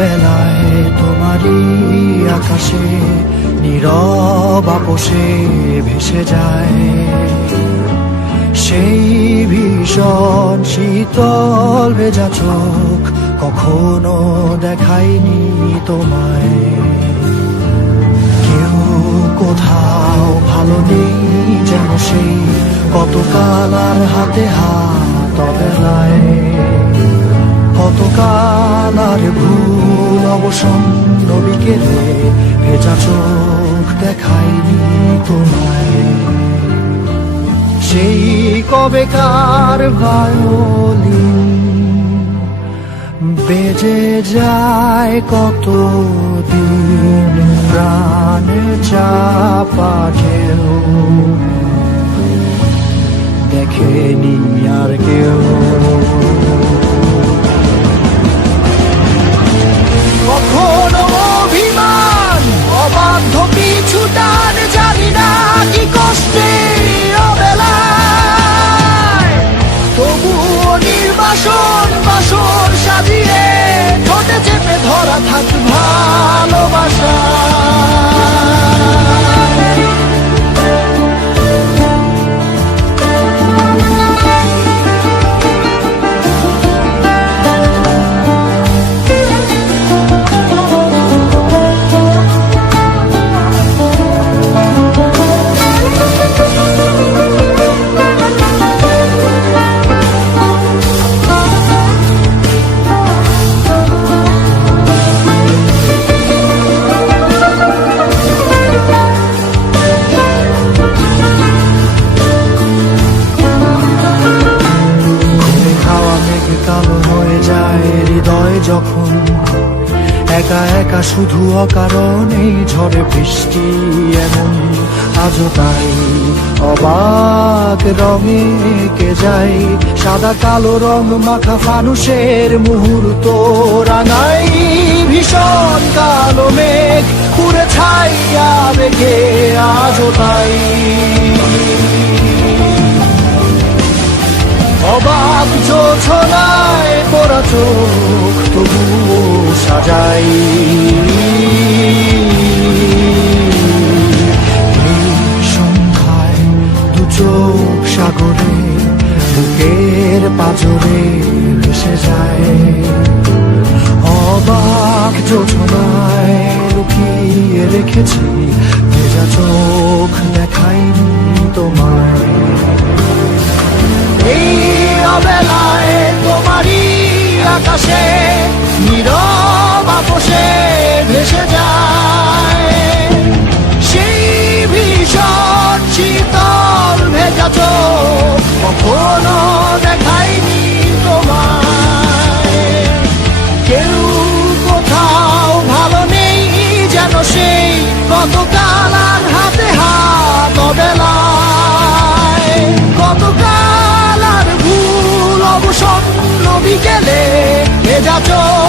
অবেলায় তোমারই আকাশে নীরব আপোষে ভেসে যায় সেই ভীষণ শীতল ভেজা চোখ, কখনো দেখায়নি তোমায়। কেউ কোথাও ভালো নেই যেন সেই কতকাল আর হাতে হাত অবেলায়, কতকাল আর ভুল অবসন্ন বিকেলে ভেজা চোখ দেখায়নি তোমায়। সেই কবেকার ভায়োলিন বেজে যায় কতদিন, প্রাণ চাপা ঢেউ দেখেনি আর কেউ। কখনো অভিমান অবাধ্য পিছু টান, জানি না কি কষ্টে অবেলায়, তবুও নির্বাসন বাসন সাজিয়ে ঠোঁটে চেপে ধরা থাক ভালোবাসা। কালো হয়ে যায় হৃদয় যখন, একা একা শুধু অকারণে ঝড়ে বৃষ্টি এমন, আজও তাই অবাক রঙে কে যায় সাদা কালো রং মাখা ফানুষের মুহূর্ত রাঙাই। ভীষণ কালো মেঘ পুরে ছাইয়া বেগে আজও তাই অবাক জোছনায় পড়া চোখ তবুও সাজাই। এই সন্ধ্যায় দু চোখ সাগরে বুকের পাজরে ভেসে যায়, অবাক জোছনায় লুকিয়ে রেখেছি ভেজা চোখ দেখাইনি তোমায়। এই অবেলায় তোমারই আকাশে নীরব আপোষে ভেসে যায় সেই ভীষণ শীতল ভেজা চোখ, কখনো দেখায়নি তোমায়। কেউ কোথাও ভালো নেই যেন সেই কতকাল আর হাতে হাত অবেলায়, কতকাল অবসন্ন বিকেলে ভেজা চোখ